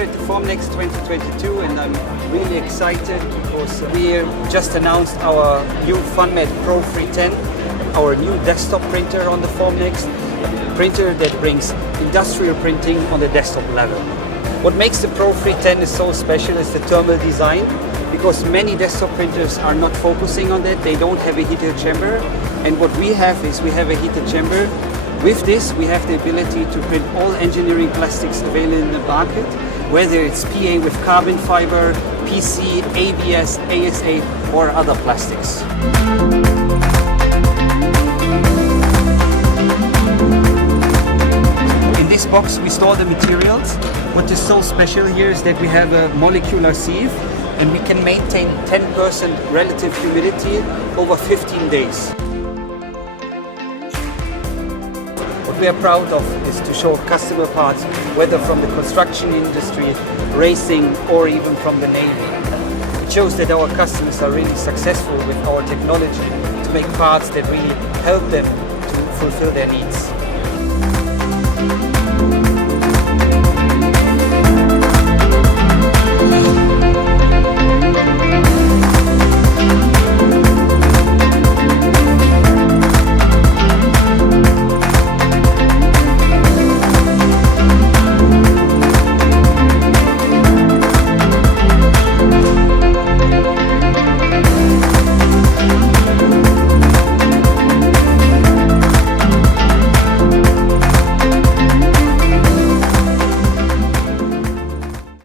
at the Formnext 2022 and I'm really excited because we just announced our new FunMat Pro 310, our new desktop printer on the Formnext, a printer that brings industrial printing on the desktop level. What makes the Pro 310 so special is the thermal design, because many desktop printers are not focusing on that. They don't have a heated chamber, and what we have is we have a heated chamber. With this, we have the ability to print all engineering plastics available in the market, whether it's PA with carbon fiber, PC, ABS, ASA, or other plastics. In this box, we store the materials. What is so special here is that we have a molecular sieve, and we can maintain 10% relative humidity over 15 days. What we are proud of is to show customer parts, whether from the construction industry, racing, or even from the Navy. It shows that our customers are really successful with our technology to make parts that really help them to fulfill their needs.